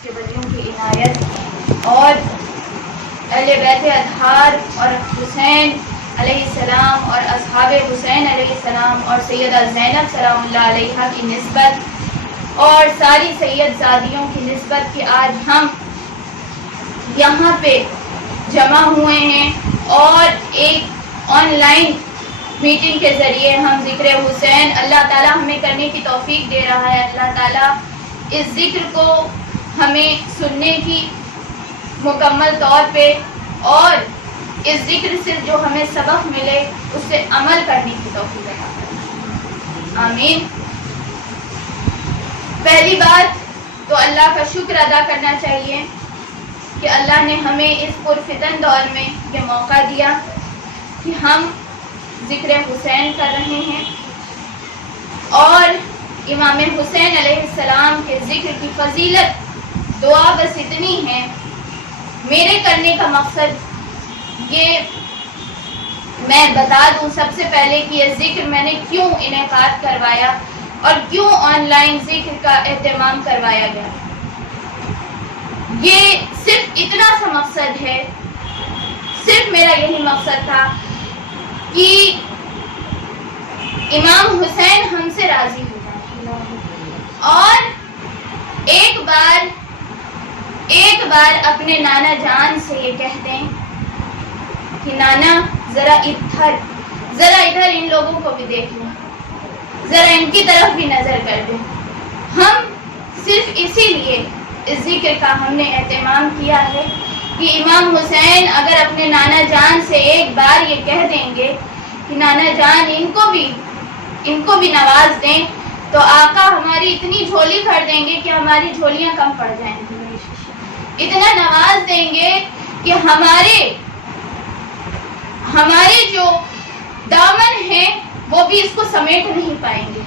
اس کے ولیوں کی عنایت اور اہل بیت اطہار اور حسین علیہ السلام اور اصحاب حسین علیہ السلام اور سیدہ زینب سلام اللہ علیہا کی نسبت اور ساری سید زادیوں کی نسبت کہ آج ہم یہاں پہ جمع ہوئے ہیں اور ایک آن لائن میٹنگ کے ذریعے ہم ذکر حسین اللہ تعالیٰ ہمیں کرنے کی توفیق دے رہا ہے. اللہ تعالیٰ اس ذکر کو ہمیں سننے کی مکمل طور پہ اور اس ذکر سے جو ہمیں سبق ملے اس سے عمل کرنے کی توفیق عطا فرمائے. آمین. پہلی بات تو اللہ کا شکر ادا کرنا چاہیے کہ اللہ نے ہمیں اس پرفتن دور میں یہ موقع دیا کہ ہم ذکر حسین کر رہے ہیں اور امام حسین علیہ السلام کے ذکر کی فضیلت دعا بس اتنی ہے. میرے کرنے کا مقصد یہ میں بتا دوں سب سے پہلے کہ یہ ذکر میں نے کیوں انعقاد کروایا اور کیوں آن لائن ذکر کا اہتمام کروایا گیا. یہ صرف اتنا سا مقصد ہے, صرف میرا یہی مقصد تھا کہ امام حسین ہم سے راضی ہو جائیں اور ایک بار اپنے نانا جان سے یہ کہہ دیں کہ نانا ذرا ادھر ان لوگوں کو بھی دیکھ لیں, ذرا ان کی طرف بھی نظر کر دیں. ہم صرف اسی لیے اس ذکر کا ہم نے اہتمام کیا ہے کہ امام حسین اگر اپنے نانا جان سے ایک بار یہ کہہ دیں گے کہ نانا جان ان کو بھی نواز دیں تو آقا ہماری اتنی جھولی بھر دیں گے کہ ہماری جھولیاں کم پڑ جائیں گی. اتنا نواز دیں گے کہ ہمارے جو دامن ہیں وہ بھی اس کو سمیٹ نہیں پائیں گے.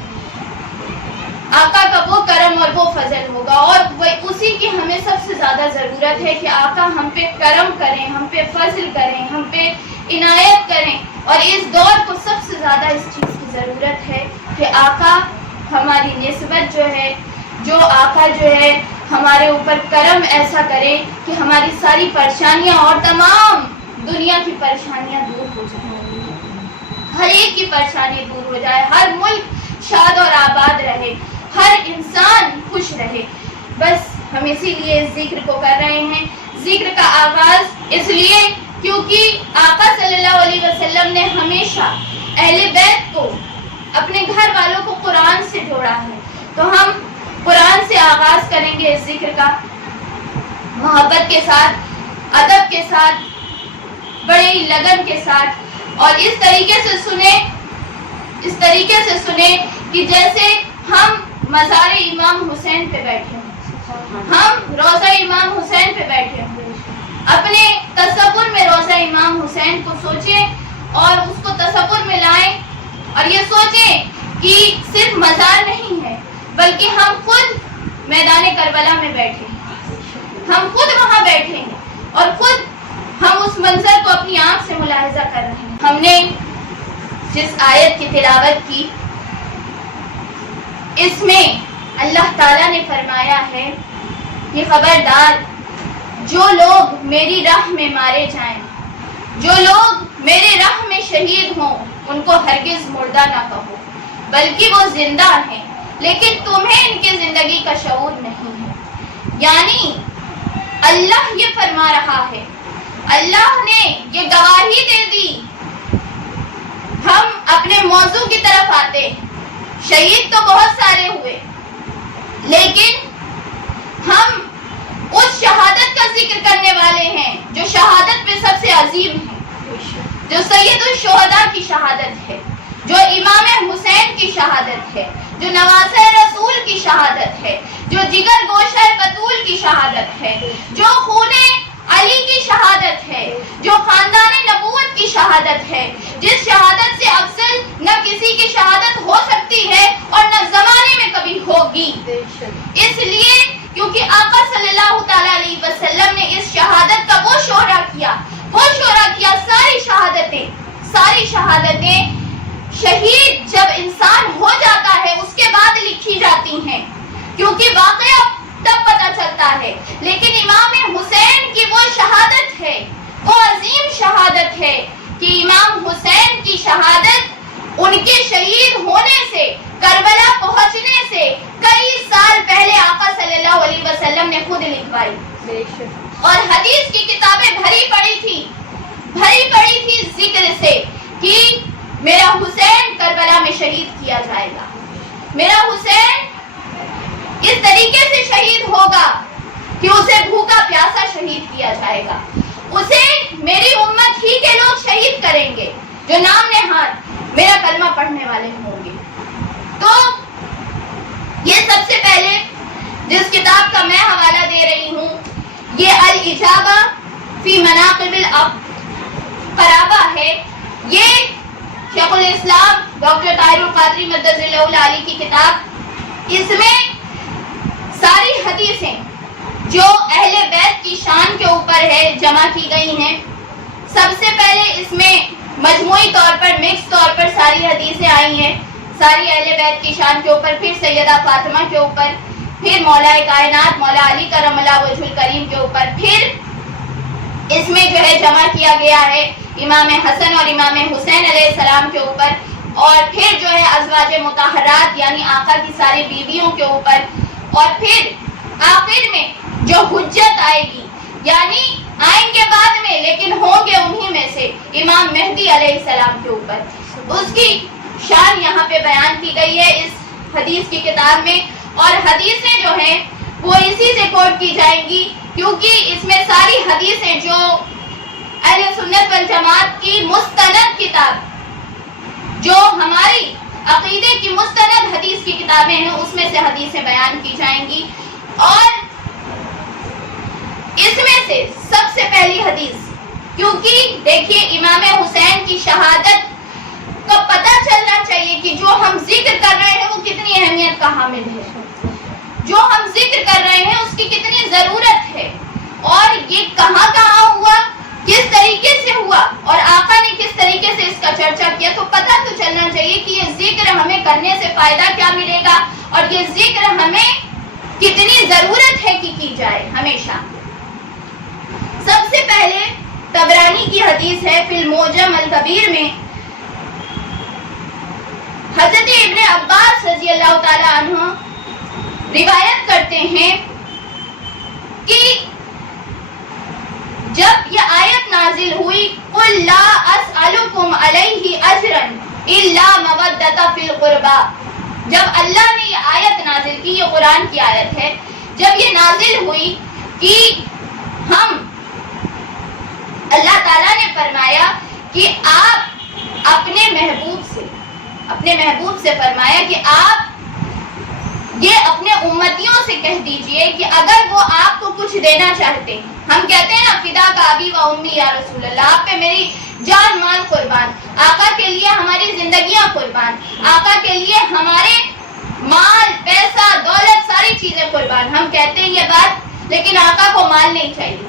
آقا کا وہ کرم اور وہ فضل ہوگا اور اسی کی ہمیں سب سے زیادہ ضرورت ہے کہ آقا ہم پہ کرم کریں, ہم پہ فضل کریں, ہم پہ عنایت کریں. اور اس دور کو سب سے زیادہ اس چیز کی ضرورت ہے کہ آقا ہماری نسبت جو آقا ہمارے اوپر کرم ایسا کرے کہ ہماری ساری پریشانیاں اور تمام دنیا کی پریشانیاں دور ہو جائیں, ہر ایک کی پریشانی دور ہو جائے, ہر ملک شاد اور آباد رہے, ہر انسان خوش رہے. بس ہم اسی لیے اس ذکر کو کر رہے ہیں. ذکر کا آغاز اس لیے کیونکہ آقا صلی اللہ علیہ وسلم نے ہمیشہ اہل بیت کو, اپنے گھر والوں کو قرآن سے جوڑا ہے. تو ہم قرآن سے آغاز کریں گے اس ذکر کا, محبت کے ساتھ, ادب کے ساتھ, بڑے لگن کے ساتھ, اور اس طریقے سے سنیں کہ جیسے ہم مزار امام حسین پہ بیٹھے ہیں, ہم روضہ امام حسین پہ بیٹھے ہیں. اپنے تصور میں روضہ امام حسین کو سوچیں اور اس کو تصور میں لائیں اور یہ سوچیں کہ صرف مزار نہیں ہے بلکہ ہم خود میدان کربلا میں بیٹھے ہیں, ہم خود وہاں بیٹھے ہیں اور خود ہم اس منظر کو اپنی آنکھ سے ملاحظہ کر رہے ہیں. ہم نے جس آیت کی تلاوت کی اس میں اللہ تعالیٰ نے فرمایا ہے کہ خبردار جو لوگ میری راہ میں مارے جائیں, جو لوگ میرے راہ میں شہید ہوں ان کو ہرگز مردہ نہ کہو بلکہ وہ زندہ ہیں, لیکن تمہیں ان کی زندگی کا شعور نہیں ہے. یعنی اللہ یہ فرما رہا ہے, اللہ نے یہ گواہی دے دی. ہم اپنے موضوع کی طرف آتے ہیں. شہید تو بہت سارے ہوئے لیکن ہم اس شہادت کا ذکر کرنے والے ہیں جو شہادت پہ سب سے عظیم ہے, جو سید الشہداء کی شہادت ہے, جو امام حسین کی شہادت ہے, جو نواسہ رسول کی شہادت ہے, جو جگر گوشہ قتول کی شہادت ہے, جو خون علی کی شہادت ہے, جو خاندان نبوت کی شہادت ہے, جس شہادت سے اکثر نہ کسی کی شہادت ہو سکتی ہے اور نہ زمانے میں کبھی ہوگی. اس لیے کیونکہ آقا صلی اللہ تعالیٰ علیہ وسلم نے اس شہادت کا وہ شہرا کیا, ساری شہادتیں شہید جب انسان ہو جاتا ہے اس کے بعد لکھی جاتی ہیں, کیونکہ واقعہ تب پتہ چلتا ہے शहादत है कि इमाम हुसैन की शहादत उनके शहीद होने से, करबला पहुंचने से कई साल पहले आका सल्लल्लाहु अलैहि वसल्लम ने खुद लिखवाई। और हदीस की किताबें भरी पड़ी थी जिक्र से कि मेरा हुसैन करबला में शहीद किया जाएगा, मेरा हुसैन इस तरीके से शहीद होगा कि उसे भूखा प्यासा शहीद किया जाएगा, उसे मेरी उम्मत ही के लोग शहीद करेंगे जो नाम नेहाद मेरा कलमा पढ़ने वाले होंगे। तो ये सबसे पहले जिस किताब का मैं हवाला दे रही हूँ ये अल इजाबा फी मनाक़िबिल क़राबा है। ये शेखुल इस्लाम डॉक्टर ताहिरुल क़ादरी मद्दज़िल्लहुल आली की किताब। इसमें सारी हदीसें जो अहले बैत की शान के ऊपर है जमा की गई हैं। सबसे पहले इसमें मजमूई तौर पर, मिक्स तौर पर सारी हदीसें आई हैं, सारी अहले बैत की शान के ऊपर, फिर सैयदा फातिमा के ऊपर, फिर मौलाए कायनात मौला अली करमल्लाहु वजहुल करीम के ऊपर, फिर इसमें जो है जमा किया गया है इमाम हसन और इमाम हुसैन अलैहिस्सलाम के ऊपर, और फिर जो है अज़वाज मुतहरात यानी आका की सारी बीवियों के ऊपर, और फिर आखिर में जो हुज्जत आएगी यानी आएंगे बाद में लेकिन होंगे उन्हीं में से इमाम मेहदी अलैहिस्सलाम के ऊपर, उसकी शान यहाँ पे बयान की गई है इस हदीस की किताब में। और हदीसें जो हैं वो इसी से कोट की जाएंगी क्योंकि इसमें सारी हदीसें जो अहले सुन्नत वल जमात की मुस्तनद किताब, जो हमारी अकीदे की मुस्तनद हदीस की किताबें हैं उसमें से हदीसें बयान की जाएंगी। और इसमें से सबसे पहली हदीस, क्योंकि देखिए इमाम हुसैन की शहादत का पता चलना चाहिए कि जो हम जिक्र कर रहे हैं वो कितनी अहमियत का हामिल है, जो हम जिक्र कर रहे हैं उसकी कितनी जरूरत है, और ये कहाँ कहाँ हुआ, किस तरीके से हुआ और आका ने किस तरीके से इसका चर्चा किया। तो पता तो चलना चाहिए कि ये जिक्र हमें करने से फायदा क्या मिलेगा और ये जिक्र हमें कितनी जरूरत है कि की जाए हमेशा। सबसे पहले तबरानी की हदीस है फिल मोजम अल कबीर में, हजरत इब्ने अब्बास रज़ी अल्लाह ताला अन्हु रिवायत करते हैं कि जब ये आयत नाजिल हुई कुल ला अस्अलुकुम अलैहि अजरन इल्ला मवद्दता फिल कुर्बा, जब अल्लाह ने ये आयत नाजिल की, ये कुरान की आयत है, जब ये नाजिल हुई कि हम अल्लाह ताला ने फरमाया कि आप अपने महबूब से फरमाया कि आप ये अपने उम्मतियों से कह दीजिए कि अगर वो आपको कुछ देना चाहते हैं, हम कहते हैं ना फिदा का अबी व उम्मी या रसूल अल्लाह, आप पे मेरी जान माल कुर्बान, आका के लिए हमारी जिंदगियां कुर्बान, आका के लिए हमारे माल पैसा दौलत सारी चीजें कुर्बान, हम कहते हैं ये बात, लेकिन आका को माल नहीं चाहिए,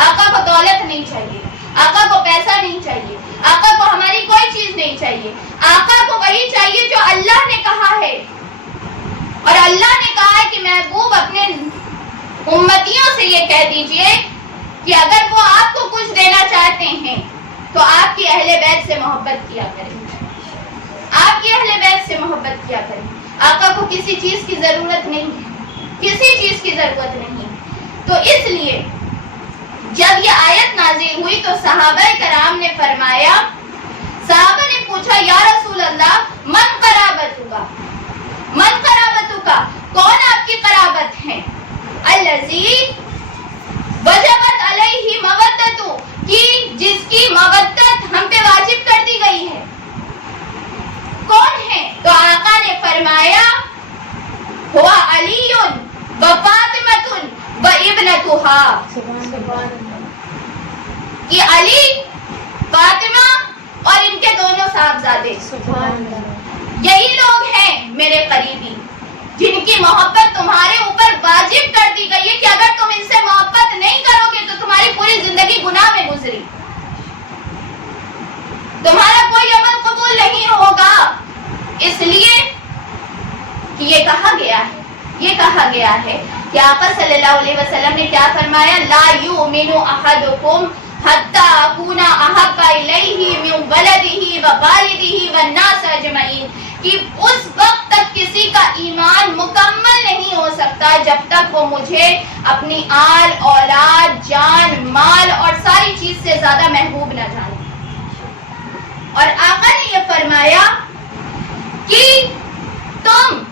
आका को दौलत नहीं चाहिए, आका को पैसा नहीं चाहिए, आका को हमारी कोई चीज नहीं चाहिए, आका को वही चाहिए जो अल्लाह ने कहा है। और अल्लाह ने कहा है कि महबूब अपने उम्मतियों से ये कह दीजिए कि अगर वो आपको कुछ देना चाहते हैं तो आपकी अहले बैत से मोहब्बत किया करें, आपकी अहले बैत से मोहब्बत किया करें। आका को किसी चीज की जरूरत नहीं है, किसी चीज की जरूरत नहीं। तो इसलिए जब ये आयत नाज़िल हुई तो सहाबा कराम ने फरमाया, सहाबा ने पूछा या रसूल अल्लाह मन कराबतुका, मन कराबतुका, कौन आपकी कराबत है? अल्लज़ी वजबत अलैहि मवद्दतु, कि जिसकी मवद्दत हम पे वाजिब कर दी गई है, कौन है? तो आका ने फरमाया हुआ अलीयुन व फातिमतुन व इब्नतुहा, कि अली, फातिमा और इनके दोनों साहबजादे, यही लोग हैं मेरे करीबी जिनकी मोहब्बत तुम्हारे ऊपर वाजिब कर दी गई है कि अगर तुम इनसे मोहब्बत नहीं करोगे तो तुम्हारी पूरी जिंदगी गुनाह में गुजरी, तुम्हारा कोई अमल कबूल नहीं होगा। इसलिए कि ये कहा गया है कि आका सल्लल्लाहु अलैहि वसल्लम ने क्या फरमाया, ला युमिनु अहदुकुम حتی اکون احب الیہ من ولدہ ووالدہ والناس اجمعین، کہ اس وقت تک کسی کا ایمان مکمل نہیں ہو سکتا جب تک وہ مجھے اپنی آل اولاد جان مال اور ساری چیز سے زیادہ محبوب نہ جانے۔ اور آقا نے یہ فرمایا کہ تم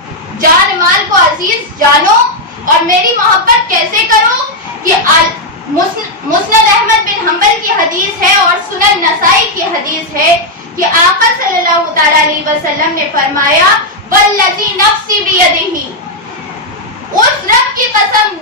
جان مال کو عزیز جانو اور میری محبت کیسے کرو، کہ مسند احمد بن حنبل کی حدیث ہے اور سنن نسائی کی حدیث ہے کہ آقا صلی اللہ تعالی علیہ وسلم نے فرمایا والذی نفسی بیدہ، اس رب کی قسم